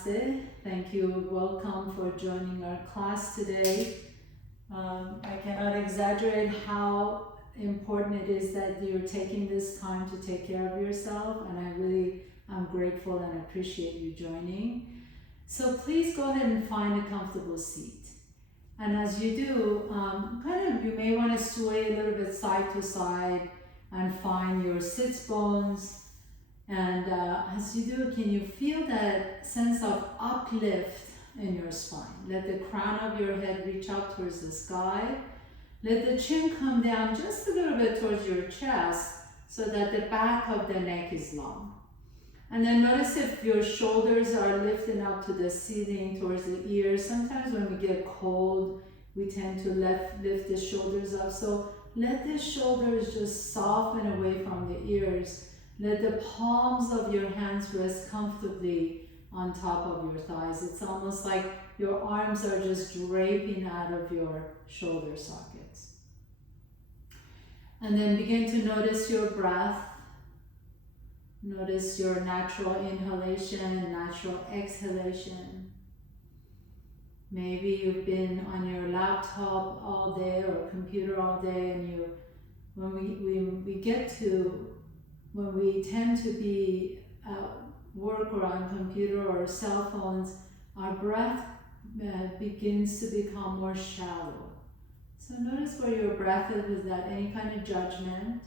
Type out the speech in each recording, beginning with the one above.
Namaste. Thank you. Welcome for joining our class today. I cannot exaggerate how important it is that you're taking this time to take care of yourself, and I really am grateful and appreciate you joining. So please go ahead and find a comfortable seat. And as you do, you may want to sway a little bit side to side and find your sits bones. And as you do, can you feel that sense of uplift in your spine? Let the crown of your head reach up towards the sky. Let the chin come down just a little bit towards your chest so that the back of the neck is long. And then notice if your shoulders are lifting up to the ceiling towards the ears. Sometimes when we get cold, we tend to lift the shoulders up. So let the shoulders just soften away from the ears. Let the palms of your hands rest comfortably on top of your thighs. It's almost like your arms are just draping out of your shoulder sockets. And then begin to notice your breath. Notice your natural inhalation and natural exhalation. Maybe you've been on your laptop all day or computer all day, and when we tend to be at work or on computer or cell phones, our breath begins to become more shallow. So notice where your breath is without any kind of judgment.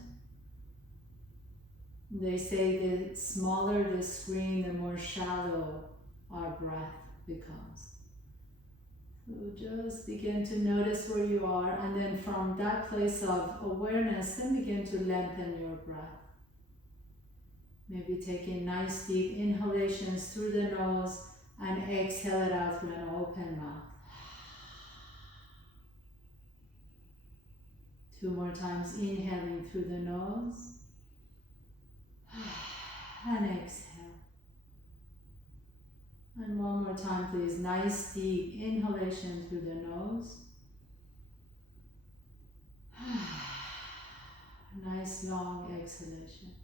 They say the smaller the screen, the more shallow our breath becomes. So just begin to notice where you are, and then from that place of awareness, then begin to lengthen your breath. Maybe taking nice deep inhalations through the nose and exhale it out through an open mouth. 2 more times, inhaling through the nose and exhale. And 1 more time, please. Nice deep inhalation through the nose. Nice long exhalation.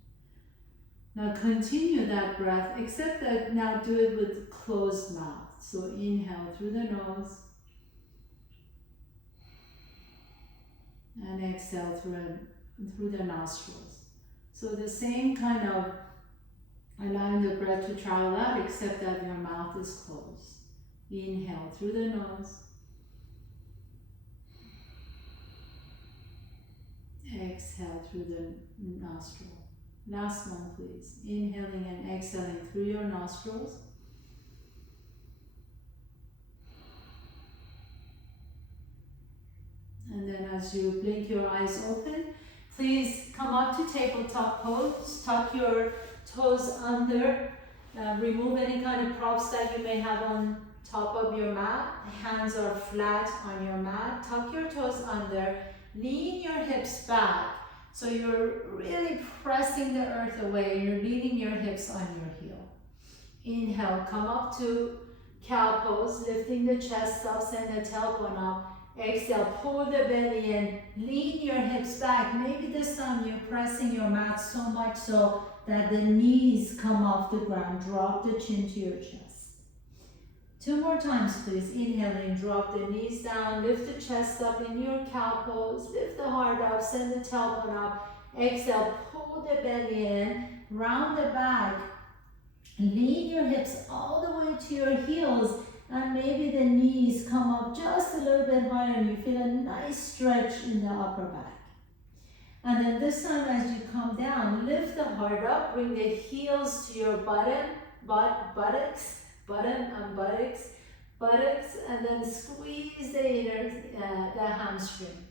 Now continue that breath, except that now do it with closed mouth. So inhale through the nose and exhale through the nostrils. So the same kind of allowing the breath to travel out, except that your mouth is closed. Inhale through the nose. Exhale through the nostril. Last one, please. Inhaling and exhaling through your nostrils. And then as you blink your eyes open, please come up to tabletop pose. Tuck your toes under. Remove any kind of props that you may have on top of your mat. Hands are flat on your mat. Tuck your toes under. Lean your hips back. So you're really pressing the earth away. You're leaning your hips on your heel. Inhale, come up to cow pose, lifting the chest up, send the tailbone up. Exhale, pull the belly in, lean your hips back. Maybe this time you're pressing your mat so much so that the knees come off the ground. Drop the chin to your chest. 2 more times, please. Inhaling, drop the knees down, lift the chest up in your cow pose, lift the heart up, send the tailbone up. Exhale, pull the belly in, round the back, lean your hips all the way to your heels, and maybe the knees come up just a little bit higher and you feel a nice stretch in the upper back. And then this time as you come down, lift the heart up, bring the heels to your buttocks, and then squeeze the hamstring.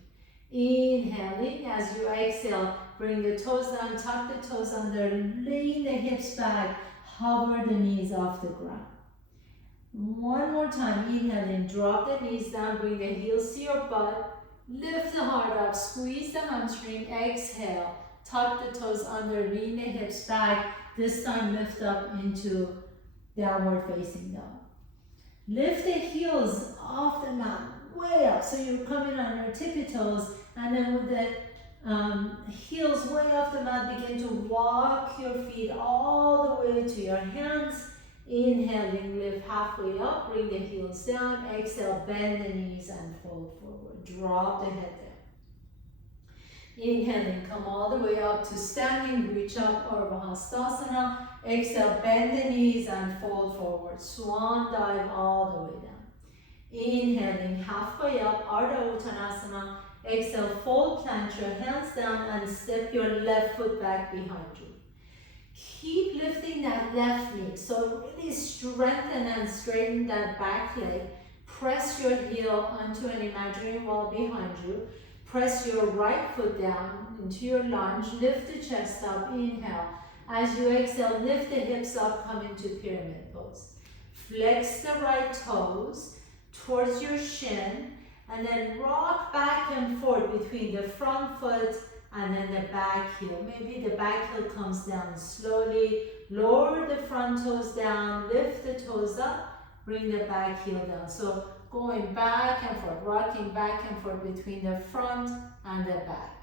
Inhaling, as you exhale, bring the toes down, tuck the toes under, lean the hips back, hover the knees off the ground. 1 more time, inhaling, drop the knees down, bring the heels to your butt, lift the heart up, squeeze the hamstring, exhale, tuck the toes under, lean the hips back, this time lift up into downward facing dog. Lift the heels off the mat, way up, so you're coming on your tippy toes, and then with the heels way off the mat, begin to walk your feet all the way to your hands. Inhaling, lift halfway up, bring the heels down. Exhale, bend the knees and fold forward. Drop the head down. Inhaling, come all the way up to standing, reach up, Urdhva Hastasana. Exhale, bend the knees and fold forward. Swan dive all the way down. Inhaling, halfway up, Ardha Uttanasana. Exhale, fold, plant your hands down and step your left foot back behind you. Keep lifting that left knee, so really strengthen and straighten that back leg. Press your heel onto an imaginary wall behind you. Press your right foot down into your lunge. Lift the chest up, inhale. As you exhale, lift the hips up, come into pyramid pose. Flex the right toes towards your shin, and then rock back and forth between the front foot and then the back heel. Maybe the back heel comes down slowly. Lower the front toes down, lift the toes up, bring the back heel down. So going back and forth, rocking back and forth between the front and the back.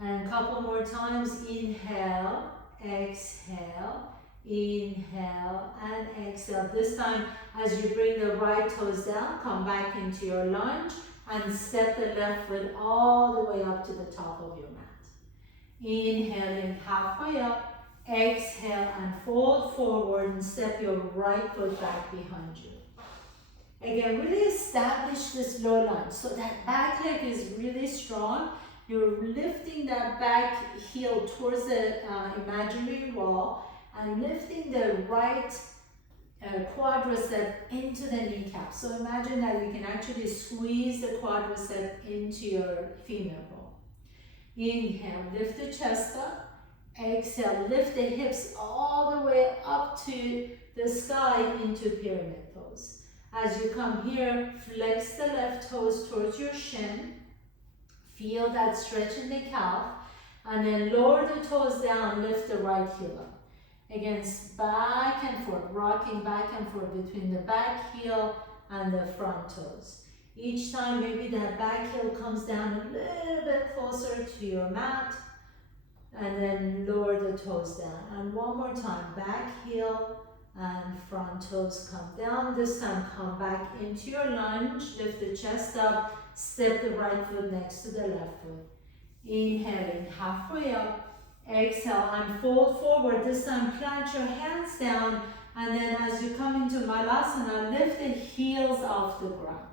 And a couple more times. Inhale, exhale, inhale and exhale. This time, as you bring the right toes down, come back into your lunge and step the left foot all the way up to the top of your mat. Inhaling halfway up, exhale and fold forward and step your right foot back behind you. Again, really establish this low lunge so that back leg is really strong. You're lifting that back heel towards the imaginary wall and lifting the right quadricep into the kneecap. So imagine that you can actually squeeze the quadricep into your femur bone. Inhale, lift the chest up. Exhale, lift the hips all the way up to the sky into pyramid pose. As you come here, flex the left toes towards your shin. Feel that stretch in the calf. And then lower the toes down, lift the right heel up. Again, back and forth, rocking back and forth between the back heel and the front toes. Each time, maybe that back heel comes down a little bit closer to your mat, and then lower the toes down. And one more time, back heel and front toes come down. This time, come back into your lunge, lift the chest up, step the right foot next to the left foot. Inhaling, halfway up. Exhale and fold forward. This time plant your hands down, and then as you come into Malasana, lift the heels off the ground.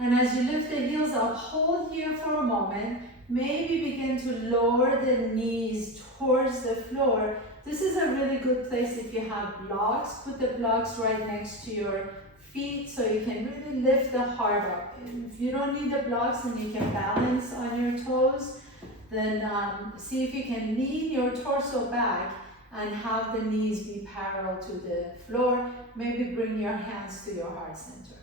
And as you lift the heels up, hold here for a moment. Maybe begin to lower the knees towards the floor. This is a really good place if you have blocks. Put the blocks right next to your feet so you can really lift the heart up. If you don't need the blocks and you can balance on your toes, then see if you can lean your torso back and have the knees be parallel to the floor. Maybe bring your hands to your heart center.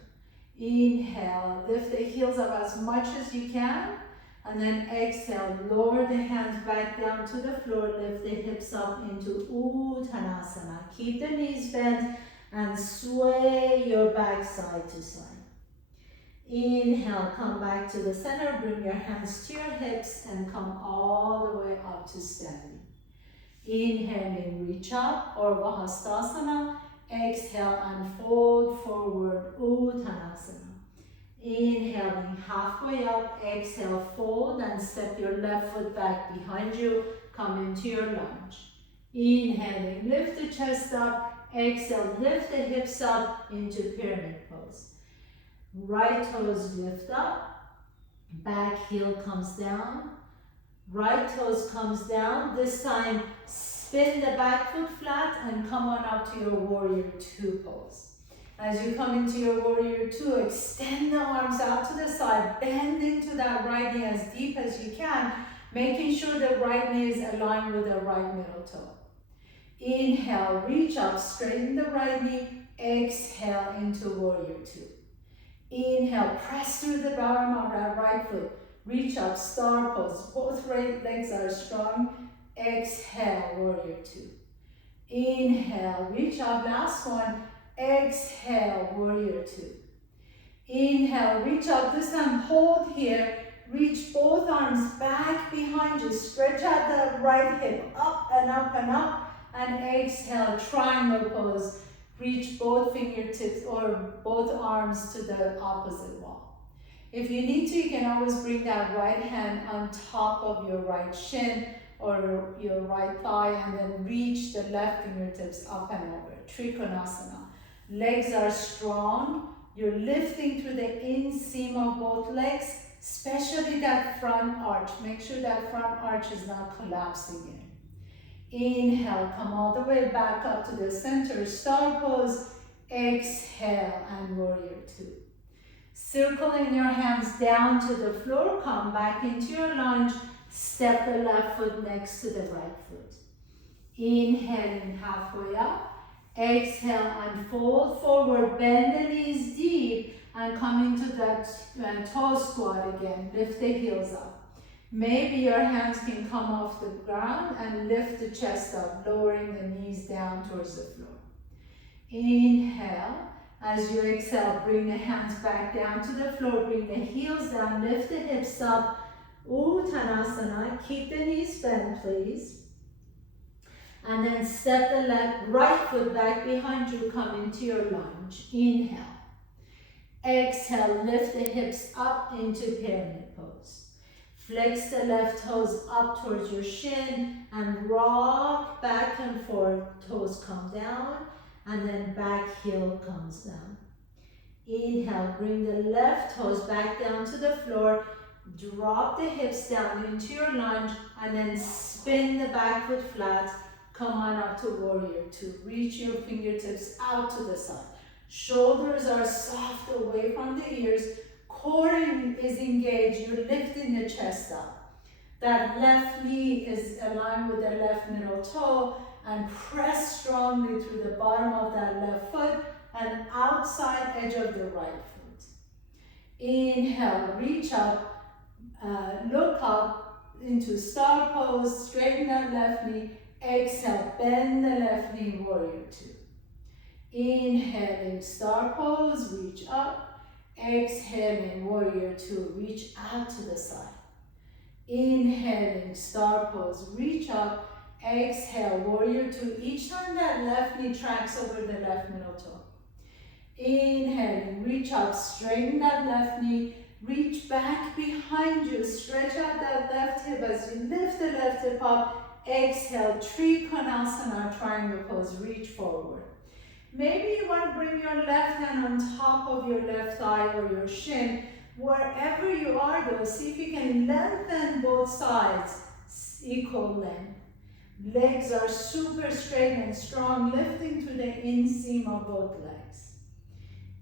Inhale, lift the heels up as much as you can. And then exhale, lower the hands back down to the floor. Lift the hips up into Uttanasana. Keep the knees bent and sway your back side to side. Inhale, come back to the center, bring your hands to your hips and come all the way up to standing. Inhaling, reach up, Urdhva Hastasana. Exhale and fold forward, Uttanasana. Inhaling, halfway up, exhale, fold and step your left foot back behind you, come into your lunge. Inhaling, lift the chest up, exhale, lift the hips up into pyramid pose. Right toes lift up, back heel comes down, right toes comes down. This time, spin the back foot flat and come on up to your warrior two pose. As you come into your warrior two, extend the arms out to the side, bend into that right knee as deep as you can, making sure the right knee is aligned with the right middle toe. Inhale, reach up, straighten the right knee, exhale into warrior two. Inhale, press through the bottom of that right foot. Reach up, star pose. Both right legs are strong. Exhale, warrior two. Inhale, reach up, last one. Exhale, warrior two. Inhale, reach up. This time, hold here. Reach both arms back behind you. Stretch out the right hip, up and up and up. And exhale, triangle pose. reach both fingertips or both arms to the opposite wall. If you need to, you can always bring that right hand on top of your right shin or your right thigh and then reach the left fingertips up and over. Trikonasana. Legs are strong. You're lifting through the inseam of both legs, especially that front arch. Make sure that front arch is not collapsing in. Inhale, come all the way back up to the center, star pose. Exhale and warrior two. Circling your hands down to the floor, come back into your lunge, step the left foot next to the right foot. Inhaling halfway up, exhale and fold forward, bend the knees deep and come into that toe squat again, lift the heels up. Maybe your hands can come off the ground and lift the chest up, lowering the knees down towards the floor. Inhale. As you exhale, bring the hands back down to the floor, bring the heels down, lift the hips up. Uttanasana, keep the knees bent, please. And then step the right foot back behind you, come into your lunge. Inhale. Exhale, lift the hips up into pyramid pose. Flex the left toes up towards your shin and rock back and forth. Toes come down and then back heel comes down. Inhale, bring the left toes back down to the floor. Drop the hips down into your lunge and then spin the back foot flat. Come on up to warrior two. Reach your fingertips out to the side. Shoulders are soft away from the ears. Core is engaged, you're lifting the chest up. That left knee is aligned with the left middle toe and press strongly through the bottom of that left foot and outside edge of the right foot. Inhale, reach up, look up into star pose, straighten that left knee. Exhale, bend the left knee, warrior two. Inhaling, star pose, reach up. Exhaling, warrior two, reach out to the side. Inhaling, star pose, reach up. Exhale, warrior two. Each time that left knee tracks over the left middle toe. Inhaling, reach up, straighten that left knee, reach back behind you, stretch out that left hip as you lift the left hip up. Exhale, Trikonasana, triangle pose, reach forward. Maybe you want to bring your left hand on top of your left thigh or your shin. Wherever you are though, see if you can lengthen both sides, equal length. Legs are super straight and strong, lifting to the inseam of both legs.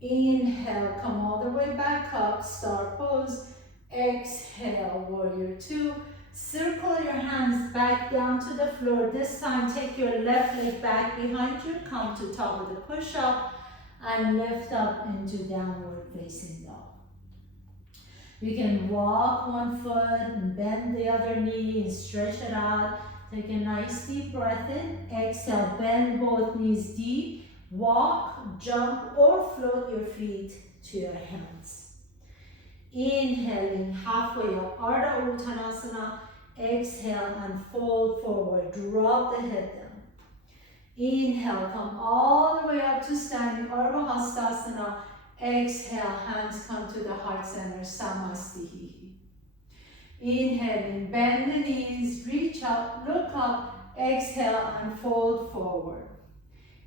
Inhale, come all the way back up, star pose. Exhale, warrior two. Circle your hands back down to the floor. This time, take your left leg back behind you, come to top of the push-up, and lift up into downward facing dog. You can walk one foot and bend the other knee and stretch it out. Take a nice deep breath in. Exhale, bend both knees deep. Walk, jump, or float your feet to your hands. Inhaling halfway up, Ardha Uttanasana. Exhale and fold forward. Drop the head down. Inhale, come all the way up to standing Ardha Hastasana. Exhale, hands come to the heart center, Samastihi. Inhaling, bend the knees, reach up, look up. Exhale and fold forward.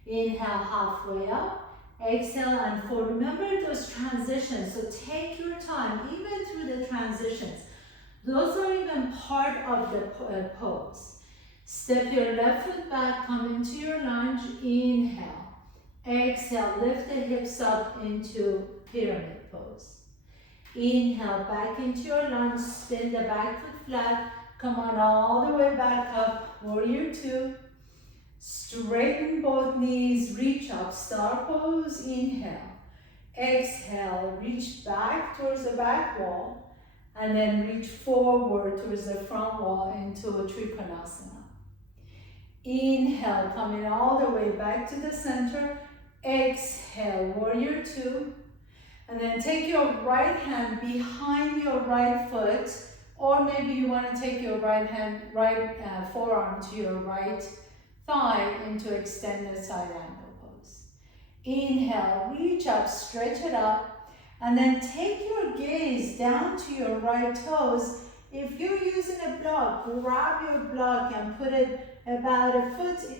Inhale, halfway up. Exhale and fold. Remember those transitions, so take your time, even through the transitions. Those are even part of the pose. Step your left foot back, come into your lunge. Inhale. Exhale, lift the hips up into pyramid pose. Inhale, back into your lunge, spin the back foot flat. Come on all the way back up, warrior two. Straighten both knees, reach up, star pose. Inhale. Exhale, reach back towards the back wall. And then reach forward towards the front wall into a Trikonasana. Inhale, coming all the way back to the center. Exhale, warrior two. And then take your right hand behind your right foot, or maybe you want to take your right forearm to your right thigh into extended side angle pose. Inhale, reach up, stretch it up, and then take your gaze down to your right toes. If you're using a block, grab your block and put it about a foot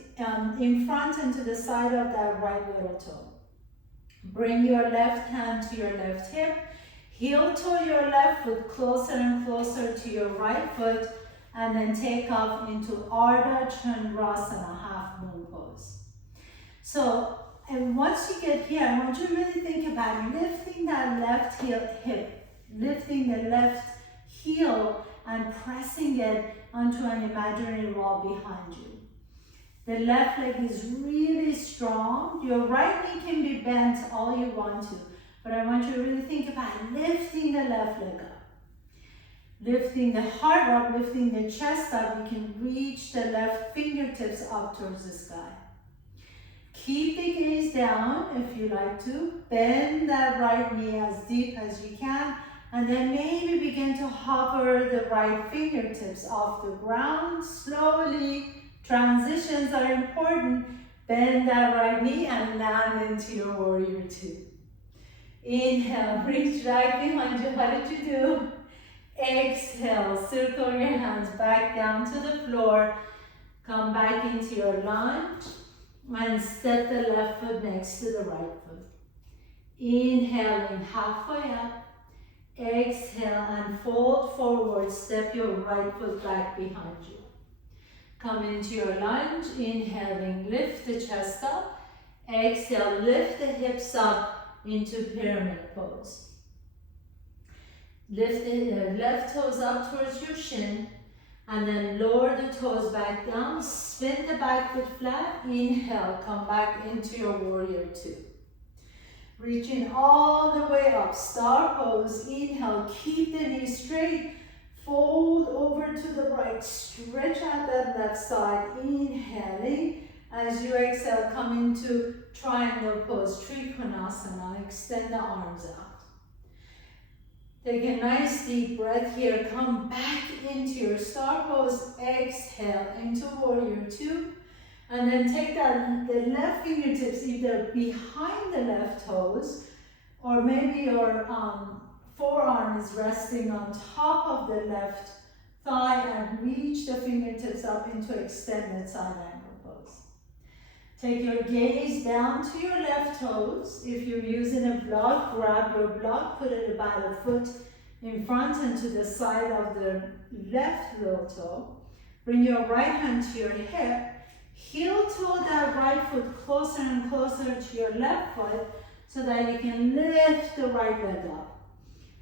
in front and to the side of that right little toe. Bring your left hand to your left hip. Heel toe your left foot closer and closer to your right foot, and then take off into Ardha Chandrasana, half moon pose. So, and once you get here, I want you to really think about lifting that left hip, lifting the left heel and pressing it onto an imaginary wall behind you. The left leg is really strong. Your right knee can be bent all you want to, but I want you to really think about lifting the left leg up. Lifting the heart up, lifting the chest up. You can reach the left fingertips up towards the sky. Keep the gaze down if you like to. Bend that right knee as deep as you can, and then maybe begin to hover the right fingertips off the ground. Slowly, transitions are important. Bend that right knee and land into your warrior two. Inhale, reach right behind you. How did you do? Exhale, circle your hands back down to the floor. Come back into your lunge and step the left foot next to the right foot. Inhaling halfway up. Exhale and fold forward. Step your right foot back behind you. Come into your lunge. Inhaling, lift the chest up. Exhale, lift the hips up into pyramid pose. Lift the left toes up towards your shin, and then lower the toes back down. Spin the back foot flat. Inhale, come back into your warrior two. Reaching all the way up, star pose. Inhale, keep the knees straight. Fold over to the right, stretch out that left side. Inhaling. As you exhale, come into triangle pose, Trikonasana. Extend the arms out. Take a nice deep breath here. Come back into your star pose. Exhale into warrior two. And then take the left fingertips either behind the left toes, or maybe your forearm is resting on top of the left thigh, and reach the fingertips up into extended side angle pose. Take your gaze down to your left toes. If you're using a block, grab your block, put it about a foot in front and to the side of the left little toe. Bring your right hand to your hip. Heel toe that right foot closer and closer to your left foot so that you can lift the right leg up.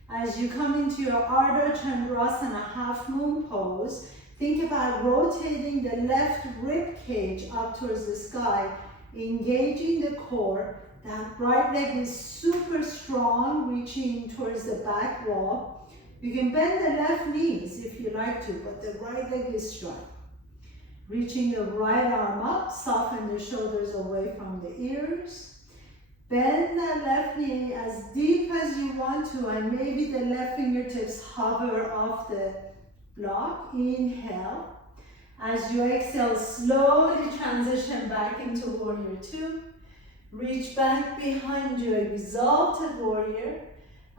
As you come into your Ardha Chandrasana, half moon pose, think about rotating the left rib cage up towards the sky, engaging the core. That right leg is super strong, reaching towards the back wall. You can bend the left knees if you like to, but the right leg is strong. Reaching the right arm up, soften the shoulders away from the ears. Bend that left knee as deep as you want to, and maybe the left fingertips hover off the block. Inhale. As you exhale, slowly transition back into warrior two. Reach back behind you, exalted warrior.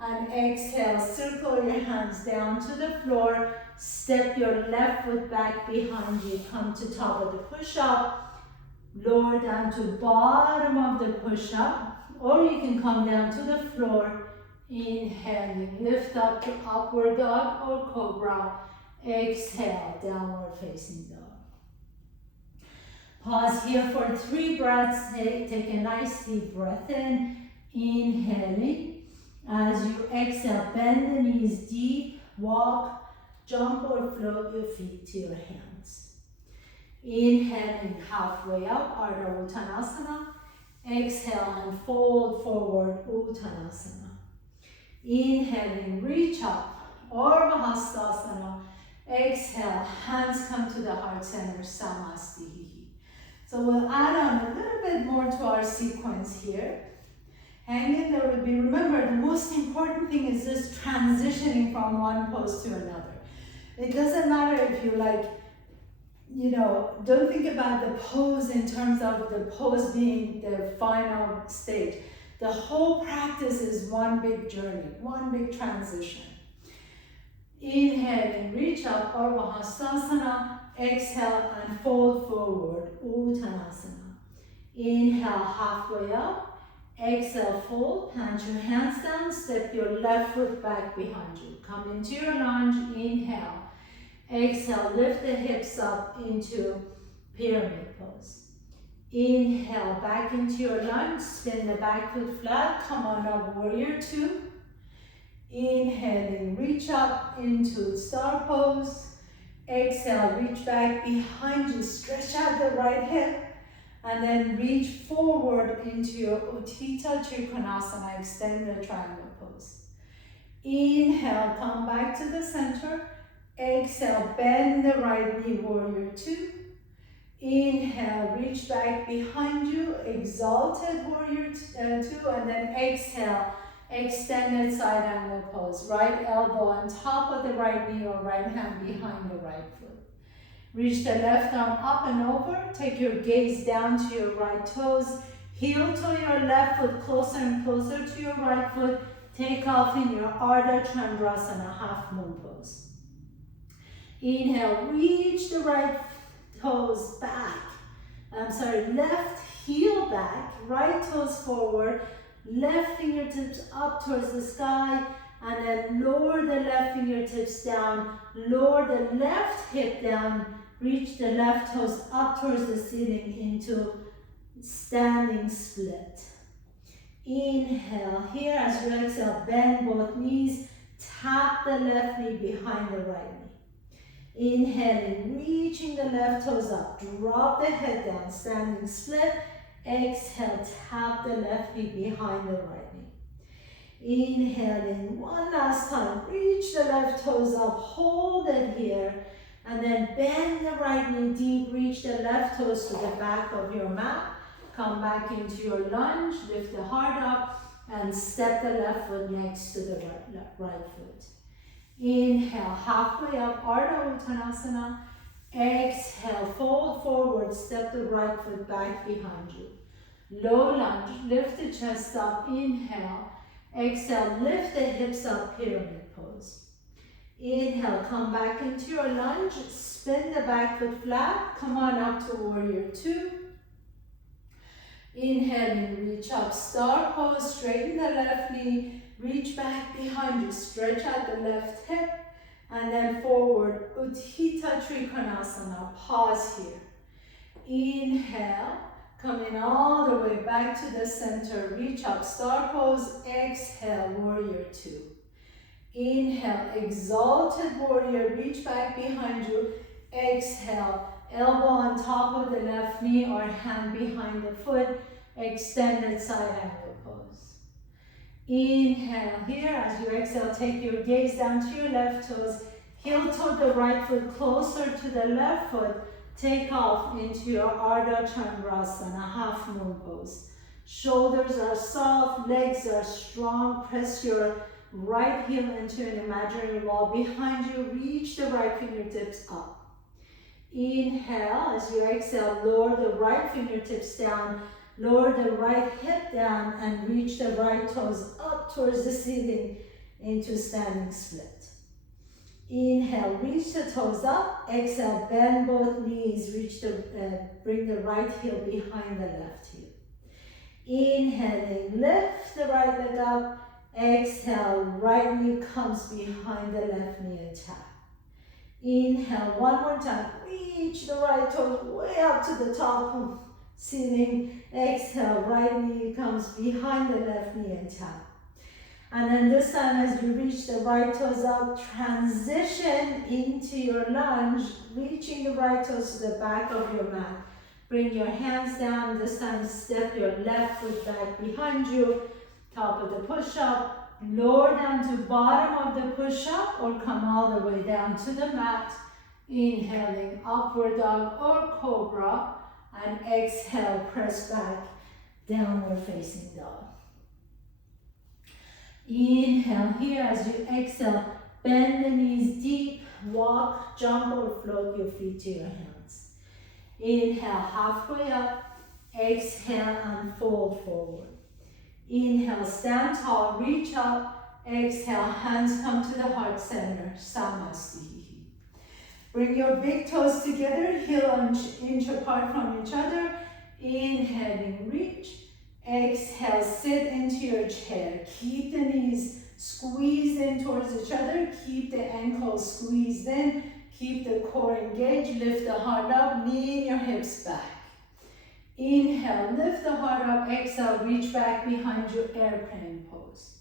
And exhale, circle your hands down to the floor. Step your left foot back behind you. Come to top of the push-up. Lower down to bottom of the push-up. Or you can come down to the floor. Inhaling, lift up to upward dog or cobra. Exhale, downward facing dog. Pause here for 3 breaths. Take a nice deep breath in. Inhaling. As you exhale, bend the knees deep. Walk, jump or float your feet to your hands. Inhaling halfway up, Ardha Uttanasana. Exhale and fold forward, Uttanasana. Inhaling, reach up, Urdhva Hastasana. Exhale, hands come to the heart center, Samasthihi. So we'll add on a little bit more to our sequence here. Hang in there with me. Remember, the most important thing is this transitioning from one pose to another. It doesn't matter if you don't think about the pose in terms of the pose being the final stage. The whole practice is one big journey, one big transition. Inhaling, reach up, Urdhva Hastasana. Exhale and fold forward, Uttanasana. Inhale, halfway up. Exhale, fold, plant your hands down, step your left foot back behind you. Come into your lunge, inhale. Exhale, lift the hips up into pyramid pose. Inhale, back into your lunge, spin the back foot flat, come on up, warrior two. Inhaling, reach up into star pose. Exhale, reach back behind you, stretch out the right hip, and then reach forward into your Utthita Trikonasana, extend the triangle pose. Inhale, come back to the center. Exhale, bend the right knee, warrior two. Inhale, reach back behind you, exalted warrior two, and then exhale, extended side angle pose. Right elbow on top of the right knee or right hand behind the right foot. Reach the left arm up and over. Take your gaze down to your right toes. Heel to your left foot closer and closer to your right foot. Take off in your Ardha Chandrasana, half moon pose. Inhale, reach the right toes back. Left heel back, right toes forward, left fingertips up towards the sky, and then lower the left fingertips down, lower the left hip down, reach the left toes up towards the ceiling into standing split. Inhale, here as you exhale, bend both knees, tap the left knee behind the right knee. Inhaling, reaching the left toes up, drop the head down, standing split. Exhale, tap the left knee behind the right knee. Inhaling, one last time, reach the left toes up, hold it here, and then bend the right knee deep, reach the left toes to the back of your mat. Come back into your lunge, lift the heart up, and step the left foot next to the right foot. Inhale, halfway up, Ardha Uttanasana. Exhale, fold forward, step the right foot back behind you. Low lunge, lift the chest up, inhale. Exhale, lift the hips up, pyramid pose. Inhale, come back into your lunge, spin the back foot flat, come on up to warrior two. Inhaling, reach up, star pose, straighten the left knee, reach back behind you, stretch out the left hip, and then forward, Utthita Trikonasana, pause here. Inhale, coming all the way back to the center, reach up, star pose, exhale, warrior two. Inhale, exalted warrior, reach back behind you, exhale, elbow on top of the left knee or hand behind the foot, extended side angle pose. Inhale, here as you exhale, take your gaze down to your left toes, heel toward the right foot, closer to the left foot, take off into your Ardha Chandrasana, half moon pose. Shoulders are soft, legs are strong, press your right heel into an imaginary wall behind you, reach the right fingertips up. Inhale, as you exhale, lower the right fingertips down, lower the right hip down, and reach the right toes up towards the ceiling into standing split. Inhale, reach the toes up. Exhale, bend both knees, bring the right heel behind the left heel. Inhaling, lift the right leg up. Exhale, right knee comes behind the left knee and tap. Inhale, one more time, reach the right toes way up to the top of ceiling. Exhale, right knee comes behind the left knee and tap. And then this time as you reach the right toes up, transition into your lunge, reaching the right toes to the back of your mat. Bring your hands down, this time step your left foot back behind you, top of the push-up, lower down to bottom of the push-up or come all the way down to the mat. Inhaling, upward dog or cobra, and exhale, press back, downward facing dog. Inhale here as you exhale, bend the knees deep, walk, jump or float your feet to your hands. Inhale, halfway up. Exhale and fold forward. Inhale, stand tall, reach up. Exhale, hands come to the heart center, Samasthihi. Bring your big toes together, heel inch apart from each other. Inhaling, reach. Exhale, sit into your chair. Keep the knees squeezed in towards each other. Keep the ankles squeezed in. Keep the core engaged. Lift the heart up. Lean your hips back. Inhale, lift the heart up. Exhale, reach back behind you, airplane pose.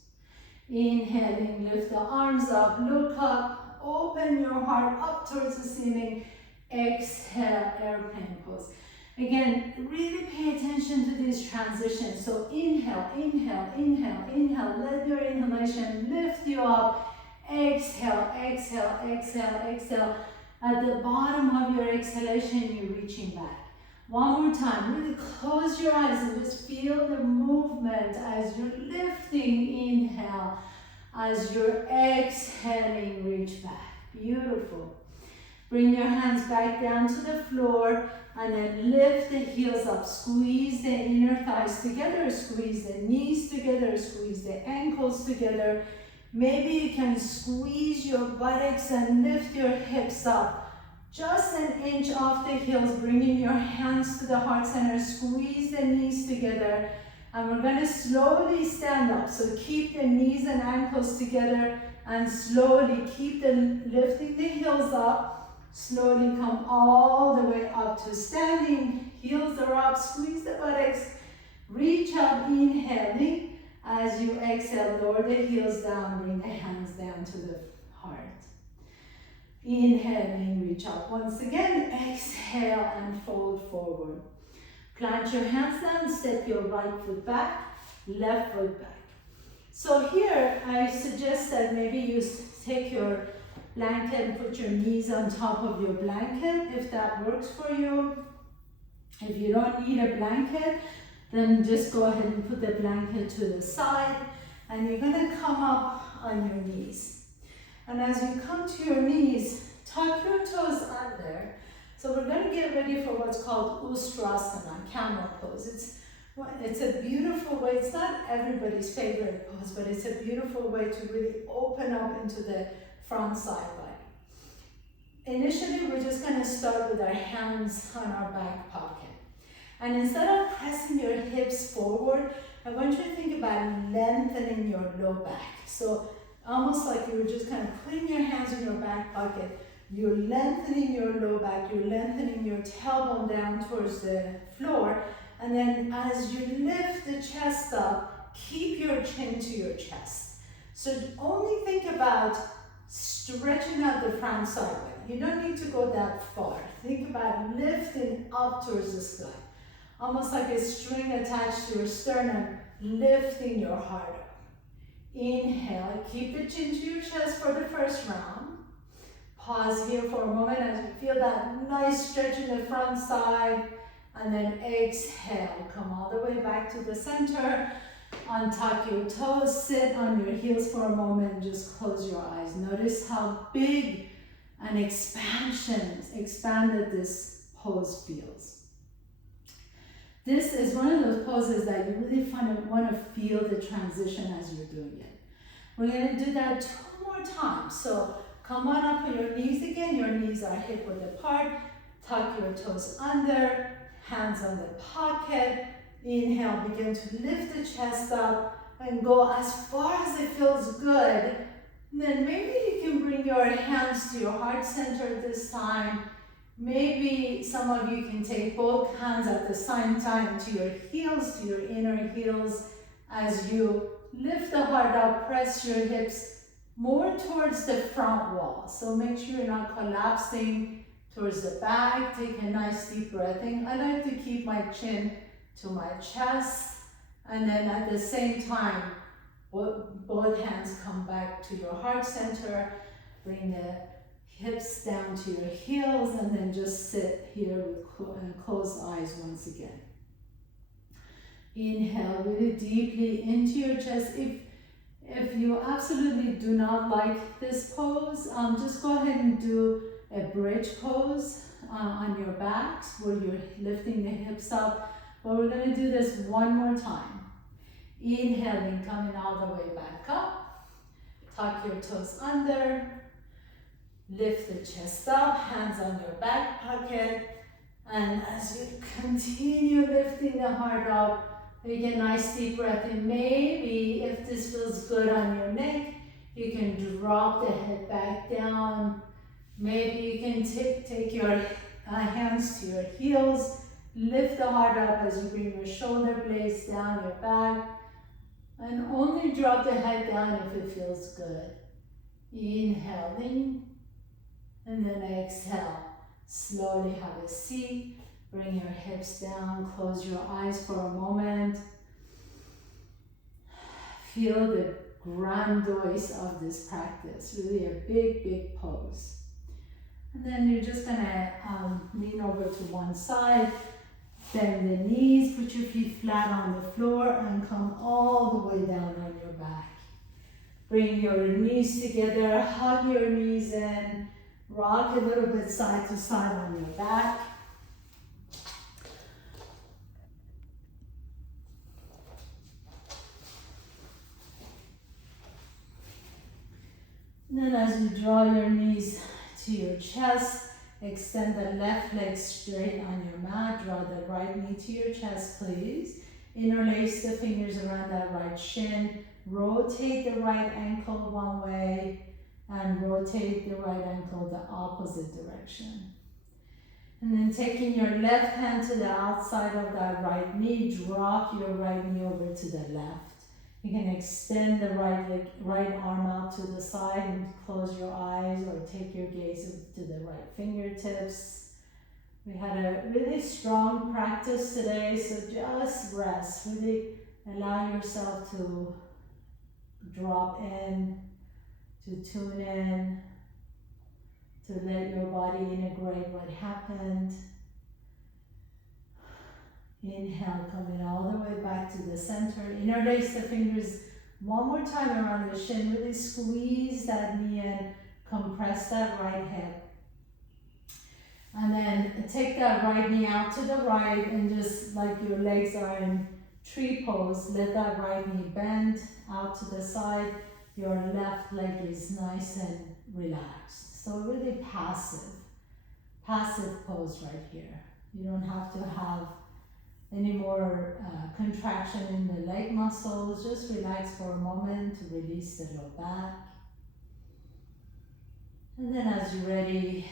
Inhaling, lift the arms up. Look up. Open your heart up towards the ceiling. Exhale, airplane pose. Again, really pay attention to these transitions. So inhale, inhale, inhale, inhale. Let your inhalation lift you up. Exhale, exhale, exhale, exhale. At the bottom of your exhalation, you're reaching back. One more time, really close your eyes and just feel the movement as you're lifting. Inhale, as you're exhaling, reach back. Beautiful. Bring your hands back down to the floor and then lift the heels up. Squeeze the inner thighs together, squeeze the knees together, squeeze the ankles together. Maybe you can squeeze your buttocks and lift your hips up. Just an inch off the heels, bringing your hands to the heart center. Squeeze the knees together. And we're going to slowly stand up. So keep the knees and ankles together and slowly keep lifting the heels up. Slowly come all the way up to standing. Heels are up. Squeeze the buttocks. Reach up, inhaling. As you exhale, lower the heels down. Bring the hands down to the heart. Inhaling, reach up. Once again, exhale and fold forward. Plant your hands down, step your right foot back, left foot back. So here, I suggest that maybe you take your blanket and put your knees on top of your blanket, if that works for you. If you don't need a blanket, then just go ahead and put the blanket to the side, and you're gonna come up on your knees. And as you come to your knees, tuck your toes under. So we're going to get ready for what's called Ustrasana, camel pose. It's a beautiful way. It's not everybody's favorite pose, but it's a beautiful way to really open up into the front side body. Initially, we're just going to start with our hands on our back pocket. And instead of pressing your hips forward, I want you to think about lengthening your low back. So almost like you were just kind of putting your hands in your back pocket. You're lengthening your low back, you're lengthening your tailbone down towards the floor. And then as you lift the chest up, keep your chin to your chest. So only think about stretching out the front side. You don't need to go that far. Think about lifting up towards the sky. Almost like a string attached to your sternum, lifting your heart up. Inhale, keep the chin to your chest for the first round. Pause here for a moment as you feel that nice stretch in the front side. And then exhale, come all the way back to the center. Untuck your toes, sit on your heels for a moment, and just close your eyes. Notice how big an expanded this pose feels. This is one of those poses that you really want to feel the transition as you're doing it. We're going to do that 2 more times. So come on up on your knees again. Your knees are hip width apart. Tuck your toes under, hands on the pocket. Inhale, begin to lift the chest up and go as far as it feels good. And then maybe you can bring your hands to your heart center this time. Maybe some of you can take both hands at the same time to your heels, to your inner heels. As you lift the heart up, press your hips more towards the front wall. So make sure you're not collapsing towards the back. Take a nice deep breath in. I like to keep my chin to my chest. And then at the same time, both hands come back to your heart center. Bring the hips down to your heels, and then just sit here with closed eyes once again. Inhale really deeply into your chest. If you absolutely do not like this pose, just go ahead and do a bridge pose on your backs where you're lifting the hips up. But we're going to do this one more time. Inhaling, coming all the way back up. Tuck your toes under. Lift the chest up, hands on your back pocket. And as you continue lifting the heart up, take a nice deep breath in. Maybe if this feels good on your neck, you can drop the head back down. Maybe you can take your hands to your heels. Lift the heart up as you bring your shoulder blades down your back. And only drop the head down if it feels good. Inhaling. And then exhale. Slowly have a seat. Bring your hips down. Close your eyes for a moment. Feel the grandiose of this practice. Really a big, big pose. And then you're just gonna lean over to one side. Bend the knees. Put your feet flat on the floor and come all the way down on your back. Bring your knees together. Hug your knees in. Rock a little bit side to side on your back. And then as you draw your knees to your chest, extend the left leg straight on your mat. Draw the right knee to your chest, please. Interlace the fingers around that right shin. Rotate the right ankle one way. And rotate the right ankle the opposite direction. And then taking your left hand to the outside of that right knee, drop your right knee over to the left. You can extend the right arm out to the side and close your eyes or take your gaze to the right fingertips. We had a really strong practice today, so just rest. Really allow yourself to drop in, to tune in, to let your body integrate what happened. Inhale, coming all the way back to the center. Interlace the fingers one more time around the shin. Really squeeze that knee in, compress that right hip. And then take that right knee out to the right and just like your legs are in tree pose, let that right knee bend out to the side. Your left leg is nice and relaxed. So really passive pose right here. You don't have to have any more contraction in the leg muscles. Just relax for a moment to release the low back. And then as you're ready,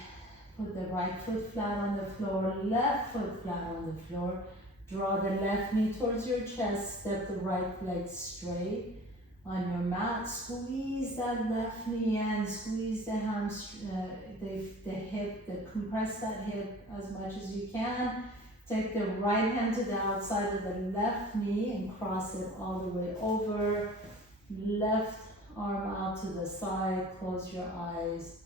put the right foot flat on the floor, left foot flat on the floor. Draw the left knee towards your chest, step the right leg straight on your mat. Squeeze that left knee in, squeeze the the hip, compress that hip as much as you can. Take the right hand to the outside of the left knee and cross it all the way over. Left arm out to the side, close your eyes,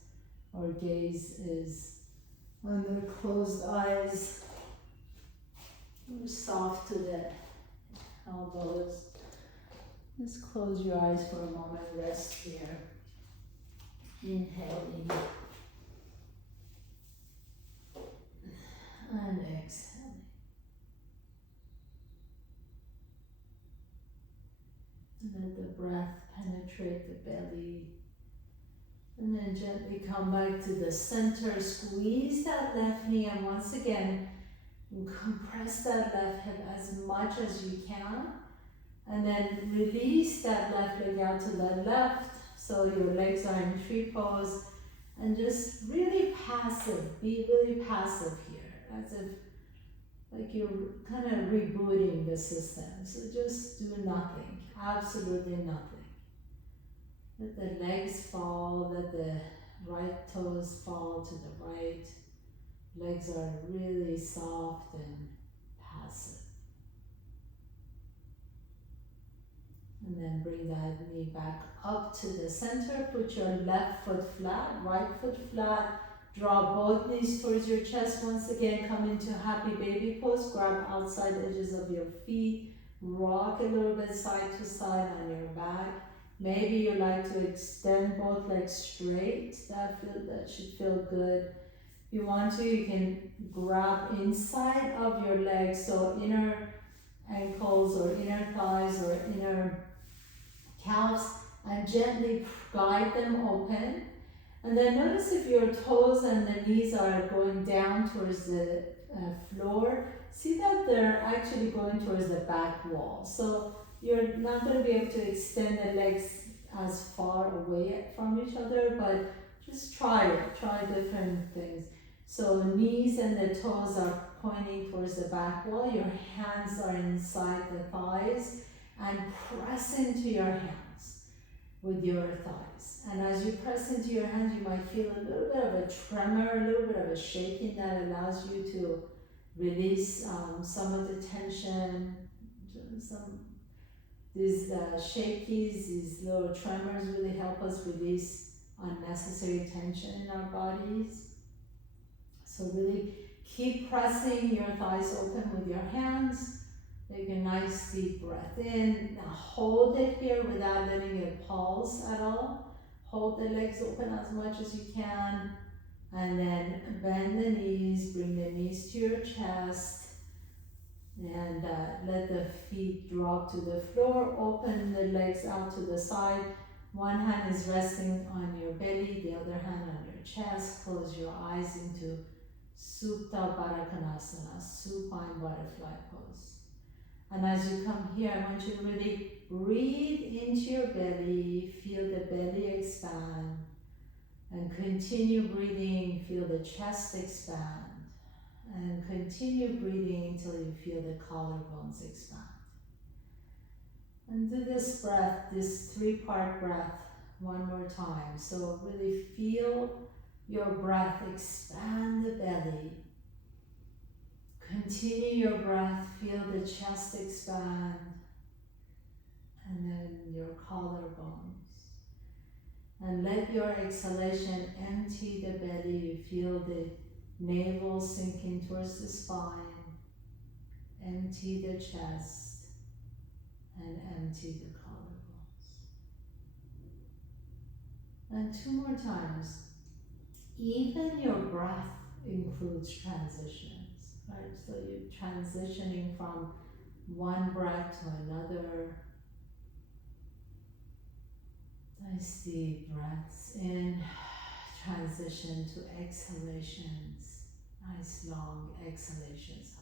or gaze is under closed eyes. Soft to the elbows. Just close your eyes for a moment, rest here. Inhaling. And exhaling. Let the breath penetrate the belly. And then gently come back to the center. Squeeze that left knee, and once again, compress that left hip as much as you can. And then release that left leg out to the left, so your legs are in tree pose. And just really passive, be really passive here, as if like you're kind of rebooting the system. So just do nothing, absolutely nothing. Let the legs fall, let the right toes fall to the right. Legs are really soft and passive. And then bring that knee back up to the center. Put your left foot flat, right foot flat. Draw both knees towards your chest. Once again, come into happy baby pose. Grab outside edges of your feet. Rock a little bit side to side on your back. Maybe you like to extend both legs straight. That should feel good. If you want to, you can grab inside of your legs, so inner ankles or inner thighs or inner calves, and gently guide them open. And then notice if your toes and the knees are going down towards the floor, see that they're actually going towards the back wall. So you're not going to be able to extend the legs as far away from each other, but just try it. Try different things. So knees and the toes are pointing towards the back wall. Your hands are inside the thighs, and press into your hands with your thighs. And as you press into your hands, you might feel a little bit of a tremor, a little bit of a shaking that allows you to release some of the tension. These shakies, these little tremors really help us release unnecessary tension in our bodies. So really keep pressing your thighs open with your hands. Take a nice deep breath in. Now hold it here without letting it pulse at all. Hold the legs open as much as you can. And then bend the knees, bring the knees to your chest. And let the feet drop to the floor. Open the legs out to the side. One hand is resting on your belly, the other hand on your chest. Close your eyes into Supta Baddha Konasana, supine butterfly pose. And as you come here, I want you to really breathe into your belly, feel the belly expand, and continue breathing, feel the chest expand, and continue breathing until you feel the collarbones expand. And do this breath, this three-part breath, one more time. So really feel your breath expand the belly. Continue your breath, feel the chest expand, and then your collarbones. And let your exhalation empty the belly. You feel the navel sinking towards the spine. Empty the chest, and empty the collarbones. And two more times. Even your breath includes transitions, right? So you're transitioning from one breath to another. Nice deep breaths in, transition to exhalations. Nice long exhalations.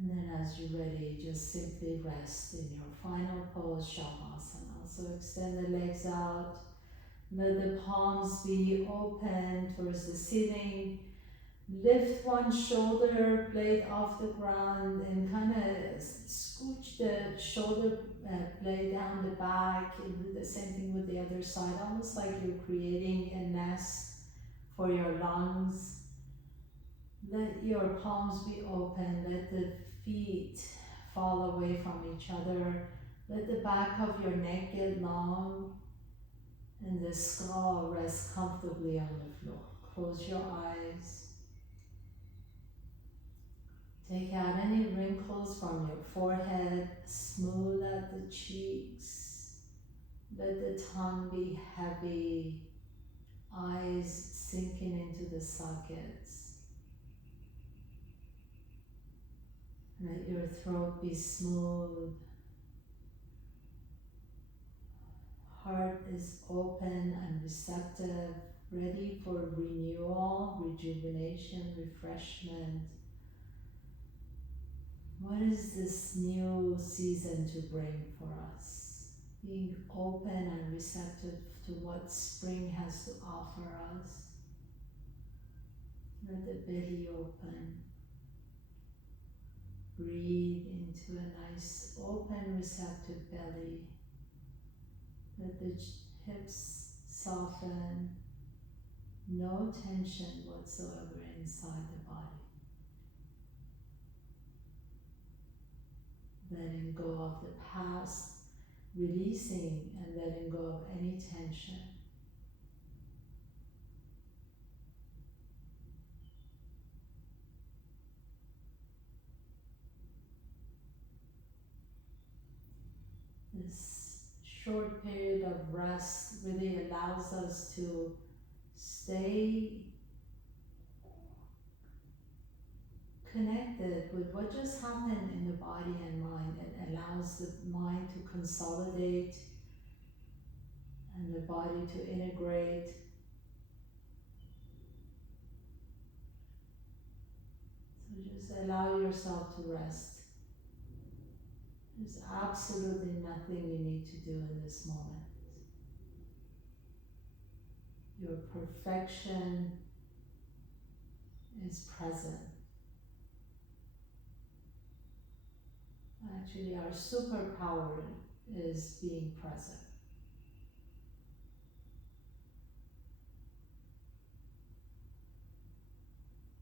And then as you're ready, just simply rest in your final pose, Shavasana. So extend the legs out. Let the palms be open towards the ceiling. Lift one shoulder blade off the ground and kind of scooch the shoulder blade down the back, and do the same thing with the other side, almost like you're creating a nest for your lungs. Let your palms be open, let the feet fall away from each other. Let the back of your neck get long and the skull rest comfortably on the floor. Close your eyes. Take out any wrinkles from your forehead, smooth out the cheeks. Let the tongue be heavy, eyes sinking into the sockets. Let your throat be smooth. Heart is open and receptive, ready for renewal, rejuvenation, refreshment. What is this new season to bring for us? Being open and receptive to what spring has to offer us. Let the belly open. Breathe into a nice, open, receptive belly. Let the hips soften. No tension whatsoever inside the body. Letting go of the past, releasing and letting go of any tension. This short period of rest really allows us to stay connected with what just happened in the body and mind. It allows the mind to consolidate and the body to integrate. So just allow yourself to rest. There's absolutely nothing you need to do in this moment. Your perfection is present. Actually, our superpower is being present.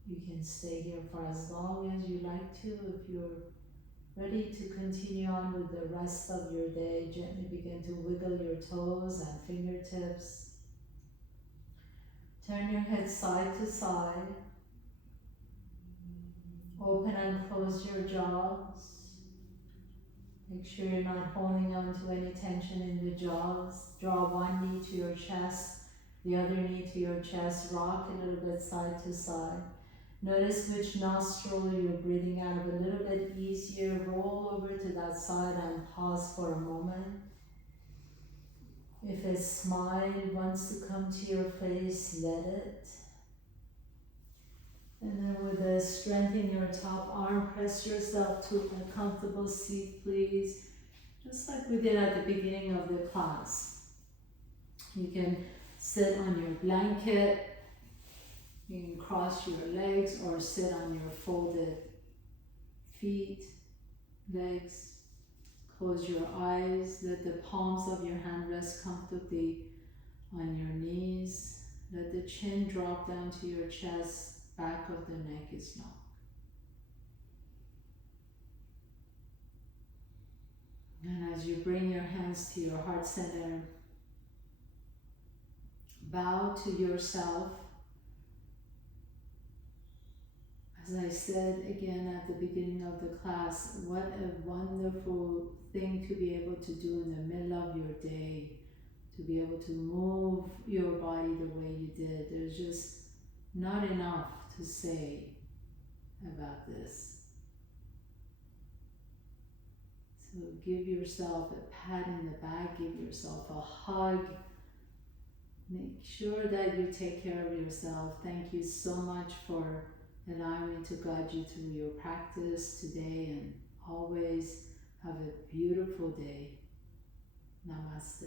You can stay here for as long as you like to. If you're ready to continue on with the rest of your day, gently begin to wiggle your toes and fingertips. Turn your head side to side. Open and close your jaws. Make sure you're not holding on to any tension in the jaws. Draw one knee to your chest, the other knee to your chest. Rock a little bit side to side. Notice which nostril you're breathing out of a little bit easier. Roll over to that side and pause for a moment. If a smile wants to come to your face, let it. And then with a strength in your top arm, press yourself to a comfortable seat, please. Just like we did at the beginning of the class. You can sit on your blanket. You can cross your legs or sit on your folded feet, legs. Close your eyes. Let the palms of your hand rest comfortably on your knees. Let the chin drop down to your chest. Back of the neck is long. And as you bring your hands to your heart center, bow to yourself. As I said again at the beginning of the class, what a wonderful thing to be able to do in the middle of your day, to be able to move your body the way you did. There's just not enough to say about this. So give yourself a pat in the back, give yourself a hug. Make sure that you take care of yourself. Thank you so much for allowing me to guide you through your practice today, and always have a beautiful day. Namaste.